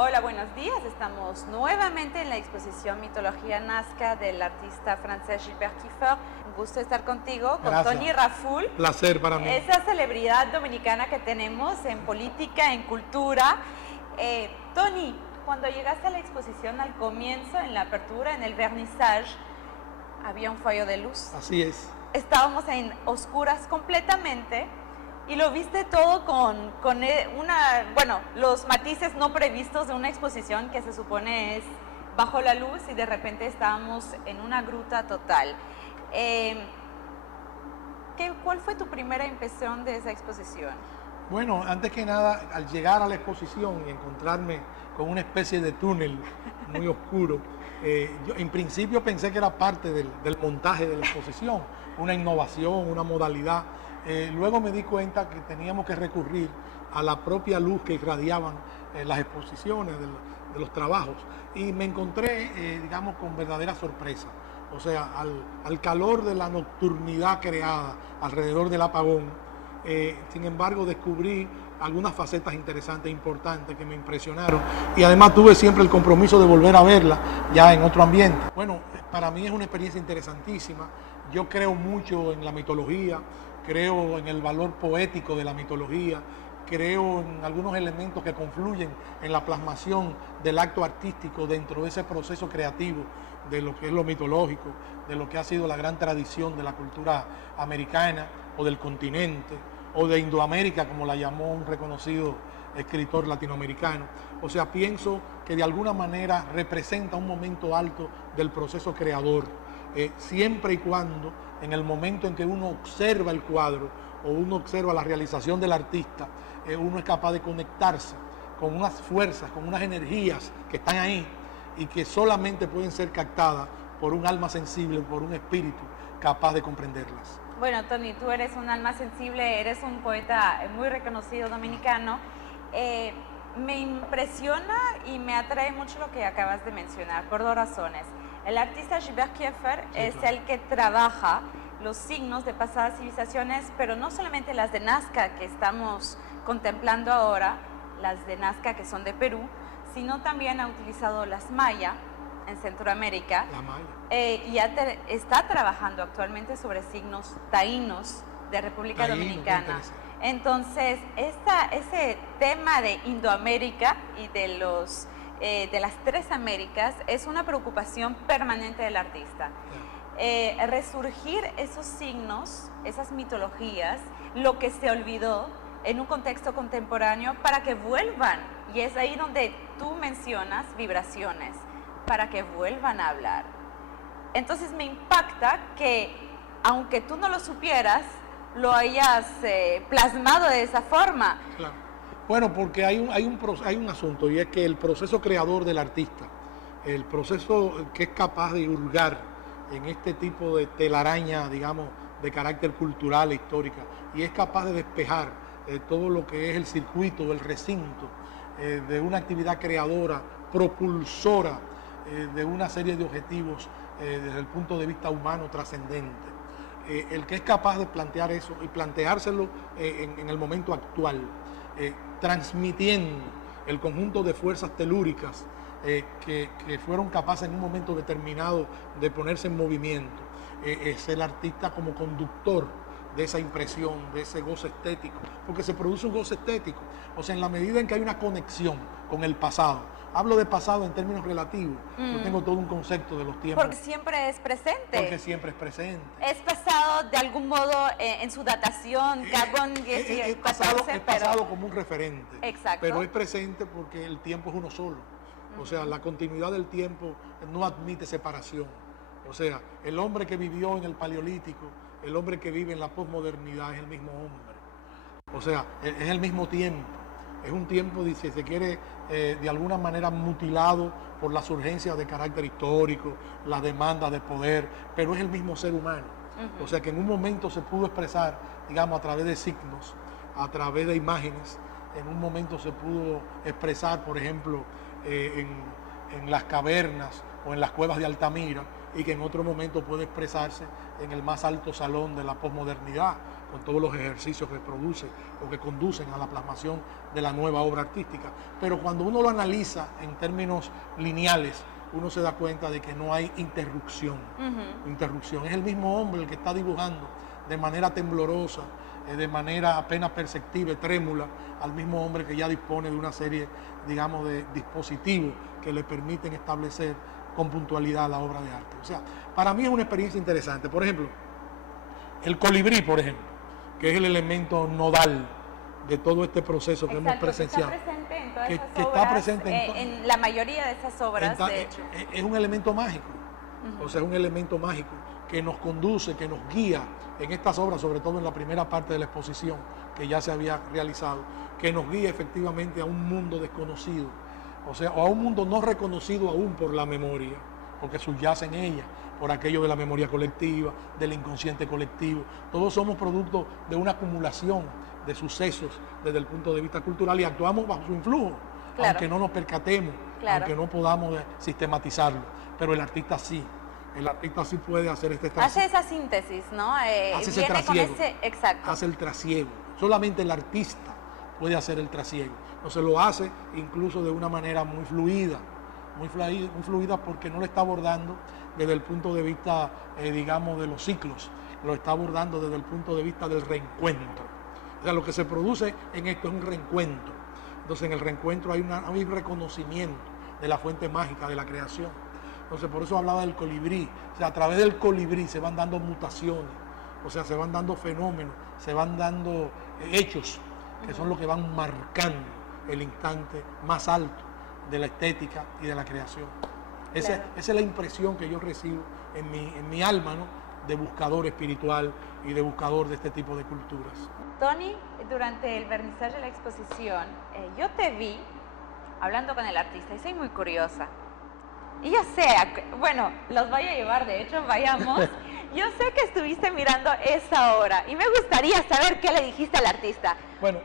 Hola, buenos días. Estamos nuevamente en la exposición Mitología Nazca del artista francés Gilbert Kiefer. Un gusto estar contigo, con Gracias. Tony Raful. Placer para mí. Esa celebridad dominicana que tenemos en política, en cultura. Tony, cuando llegaste a la exposición al comienzo, en la apertura, en el vernissage, había un fallo de luz. Así es. Estábamos en oscuras completamente. Y lo viste todo con los matices no previstos de una exposición que se supone es bajo la luz y de repente estábamos en una gruta total. ¿Cuál fue tu primera impresión de esa exposición? Bueno, antes que nada, al llegar a la exposición y encontrarme con una especie de túnel muy oscuro, yo en principio pensé que era parte del montaje de la exposición, una innovación, una modalidad. Luego me di cuenta que teníamos que recurrir a la propia luz que irradiaban las exposiciones de los trabajos y me encontré, digamos, con verdadera sorpresa. O sea, al calor de la nocturnidad creada alrededor del apagón, sin embargo descubrí algunas facetas interesantes, importantes, que me impresionaron y además tuve siempre el compromiso de volver a verla ya en otro ambiente. Bueno, para mí es una experiencia interesantísima. Yo creo mucho en la mitología, creo en el valor poético de la mitología, creo en algunos elementos que confluyen en la plasmación del acto artístico dentro de ese proceso creativo de lo que es lo mitológico, de lo que ha sido la gran tradición de la cultura americana o del continente, o de Indoamérica, como la llamó un reconocido escritor latinoamericano. O sea, pienso que de alguna manera representa un momento alto del proceso creador, siempre y cuando en el momento en que uno observa el cuadro o uno observa la realización del artista, uno es capaz de conectarse con unas fuerzas, con unas energías que están ahí y que solamente pueden ser captadas por un alma sensible, por un espíritu capaz de comprenderlas. Bueno, Tony, tú eres un alma sensible, eres un poeta muy reconocido dominicano. Me impresiona y me atrae mucho lo que acabas de mencionar, por dos razones. El artista Gilbert Kiefer es el que trabaja los signos de pasadas civilizaciones, pero no solamente las de Nazca que estamos contemplando ahora, las de Nazca que son de Perú, sino también ha utilizado las maya en Centroamérica. La maya. Y está trabajando actualmente sobre signos taínos de República Dominicana. Entonces, ese tema de Indoamérica y de las tres Américas es una preocupación permanente del artista. Resurgir esos signos, esas mitologías, lo que se olvidó en un contexto contemporáneo para que vuelvan, y es ahí donde tú mencionas vibraciones, para que vuelvan a hablar. Entonces me impacta que, aunque tú no lo supieras, lo hayas plasmado de esa forma. Claro. Bueno, porque hay un asunto, y es que el proceso creador del artista, el proceso que es capaz de hurgar en este tipo de telaraña, digamos, de carácter cultural e histórica, y es capaz de despejar todo lo que es el circuito, el recinto de una actividad creadora, propulsora de una serie de objetivos desde el punto de vista humano trascendente. El que es capaz de plantear eso y planteárselo en el momento actual, transmitiendo el conjunto de fuerzas telúricas que fueron capaces en un momento determinado de ponerse en movimiento. Es el artista como conductor de esa impresión, de ese goce estético, porque se produce un goce estético. O sea, en la medida en que hay una conexión con el pasado, hablo de pasado en términos relativos, yo tengo todo un concepto de los tiempos. Porque siempre es presente. Porque siempre es presente. Es pasado de algún modo en su datación, carbón 10 es pasado como un referente. Exacto. Pero es presente porque el tiempo es uno solo. O sea, la continuidad del tiempo no admite separación. O sea, el hombre que vivió en el Paleolítico, el hombre que vive en la posmodernidad es el mismo hombre. O sea, es el mismo tiempo. Es un tiempo, si se quiere, de alguna manera mutilado por las urgencias de carácter histórico, las demandas de poder, pero es el mismo ser humano. O sea, que en un momento se pudo expresar, digamos, a través de signos, a través de imágenes. En un momento se pudo expresar, por ejemplo, en las cavernas o en las cuevas de Altamira, y que en otro momento puede expresarse en el más alto salón de la posmodernidad, con todos los ejercicios que produce o que conducen a la plasmación de la nueva obra artística. Pero cuando uno lo analiza en términos lineales, uno se da cuenta de que no hay interrupción. Interrupción. Es el mismo hombre el que está dibujando de manera temblorosa, de manera apenas perceptible, trémula, al mismo hombre que ya dispone de una serie, digamos, de dispositivos que le permiten establecer con puntualidad la obra de arte. O sea, para mí es una experiencia interesante. Por ejemplo, el colibrí, por ejemplo, que es el elemento nodal de todo este proceso que hemos presenciado. Que está presente en todas esas que obras, está presente en la mayoría de esas obras, de hecho. Es un elemento mágico, o sea, es un elemento mágico que nos conduce, que nos guía en estas obras, sobre todo en la primera parte de la exposición que ya se había realizado, que nos guía efectivamente a un mundo desconocido, o sea, o a un mundo no reconocido aún por la memoria, porque subyace en ella, por aquello de la memoria colectiva, del inconsciente colectivo. Todos somos producto de una acumulación de sucesos desde el punto de vista cultural y actuamos bajo su influjo, claro, aunque no nos percatemos, claro, aunque no podamos sistematizarlo, pero el artista sí. El artista sí puede hacer este trasiego. Hace esa síntesis, ¿no? Hace ese trasiego. Exacto. Hace el trasiego. Solamente el artista puede hacer el trasiego. Entonces lo hace incluso de una manera muy fluida porque no lo está abordando desde el punto de vista, digamos, de los ciclos. Lo está abordando desde el punto de vista del reencuentro. O sea, lo que se produce en esto es un reencuentro. Entonces en el reencuentro hay un reconocimiento de la fuente mágica de la creación. Entonces por eso hablaba del colibrí. O sea, a través del colibrí se van dando mutaciones, o sea, se van dando fenómenos, se van dando hechos que son los que van marcando el instante más alto de la estética y de la creación. Esa es la impresión que yo recibo en mi alma, ¿no?, de buscador espiritual y de buscador de este tipo de culturas. Tony, durante el vernizaje de la exposición, yo te vi hablando con el artista y soy muy curiosa. Y yo sé, bueno, los voy a llevar, de hecho, vayamos. Yo sé que estuviste mirando esa obra y me gustaría saber qué le dijiste al artista. Bueno,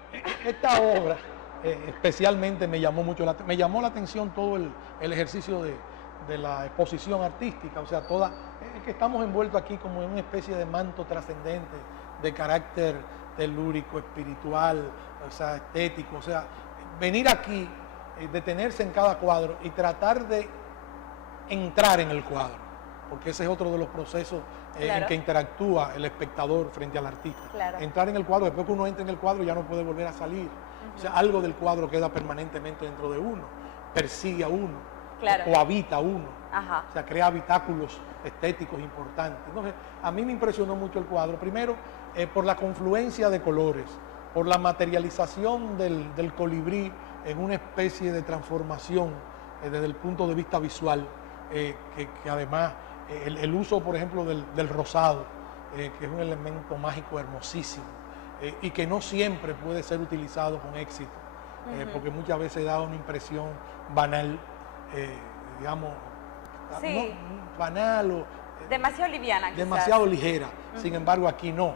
esta obra especialmente me llamó la atención todo el ejercicio de la exposición artística, o sea, que estamos envueltos aquí como en una especie de manto trascendente de carácter telúrico, espiritual, o sea, estético, o sea, venir aquí, detenerse en cada cuadro y tratar de entrar en el cuadro, porque ese es otro de los procesos en que interactúa el espectador frente al artista. Claro. Entrar en el cuadro, después que uno entra en el cuadro ya no puede volver a salir. O sea, algo del cuadro queda permanentemente dentro de uno, persigue a uno, o habita a uno. Ajá. O sea, crea habitáculos estéticos importantes. Entonces, a mí me impresionó mucho el cuadro, primero por la confluencia de colores, por la materialización del colibrí en una especie de transformación desde el punto de vista visual, que además el uso, por ejemplo, del rosado, que es un elemento mágico hermosísimo, y que no siempre puede ser utilizado con éxito, porque muchas veces da una impresión banal, digamos, sí, no, banal o demasiado liviana, quizás. Demasiado ligera. Sin embargo, aquí no.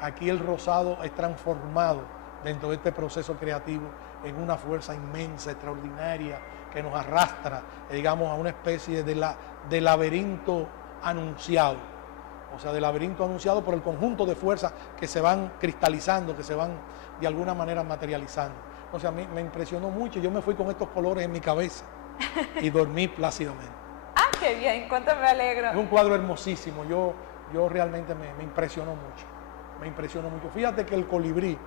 Aquí el rosado es transformado dentro de este proceso creativo en una fuerza inmensa, extraordinaria, que nos arrastra, digamos, a una especie de laberinto anunciado. O sea, de laberinto anunciado por el conjunto de fuerzas que se van cristalizando, que se van de alguna manera materializando. O sea, a mí me impresionó mucho. Yo me fui con estos colores en mi cabeza y dormí plácidamente. ¡Ah, qué bien! ¡Cuánto me alegro! Es un cuadro hermosísimo. Yo realmente me impresionó mucho. Me impresionó mucho. Fíjate que el colibrí,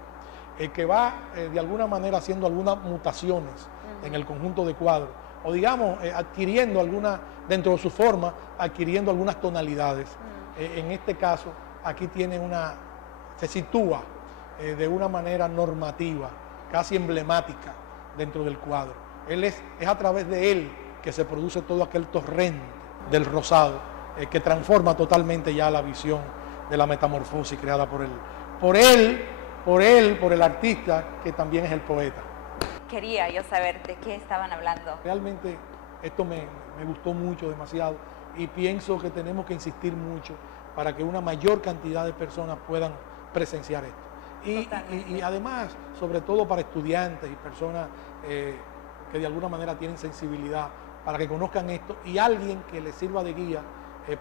que va de alguna manera haciendo algunas mutaciones en el conjunto de cuadros, o digamos, adquiriendo dentro de su forma, adquiriendo algunas tonalidades. En este caso, aquí tiene se sitúa de una manera normativa, casi emblemática dentro del cuadro. Es a través de él que se produce todo aquel torrente del rosado, que transforma totalmente ya la visión de la metamorfosis creada por el artista, que también es el poeta. Quería yo saber de qué estaban hablando. Realmente esto me gustó mucho, demasiado, y pienso que tenemos que insistir mucho para que una mayor cantidad de personas puedan presenciar esto. Y además, sobre todo para estudiantes y personas que de alguna manera tienen sensibilidad, para que conozcan esto, y alguien que les sirva de guía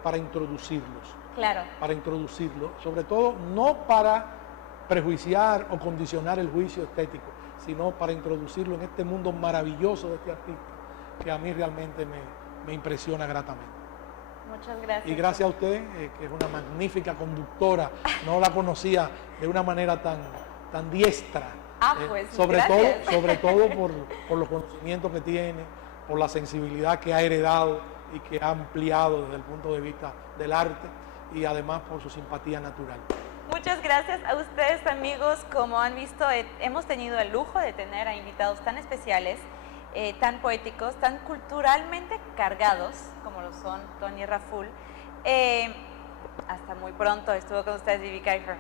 para introducirlos. Claro. Para introducirlos, sobre todo no para prejuiciar o condicionar el juicio estético, sino para introducirlo en este mundo maravilloso de este artista, que a mí realmente me impresiona gratamente. Muchas gracias. Y gracias a usted, que es una magnífica conductora, no la conocía de una manera tan diestra. Pues sobre gracias. todo por los conocimientos que tiene, por la sensibilidad que ha heredado y que ha ampliado desde el punto de vista del arte, y además por su simpatía natural. Muchas gracias a ustedes, amigos. Como han visto, hemos tenido el lujo de tener a invitados tan especiales, tan poéticos, tan culturalmente cargados, como lo son Tony Raful. Hasta muy pronto. Estuvo con ustedes Vivi Kaifer.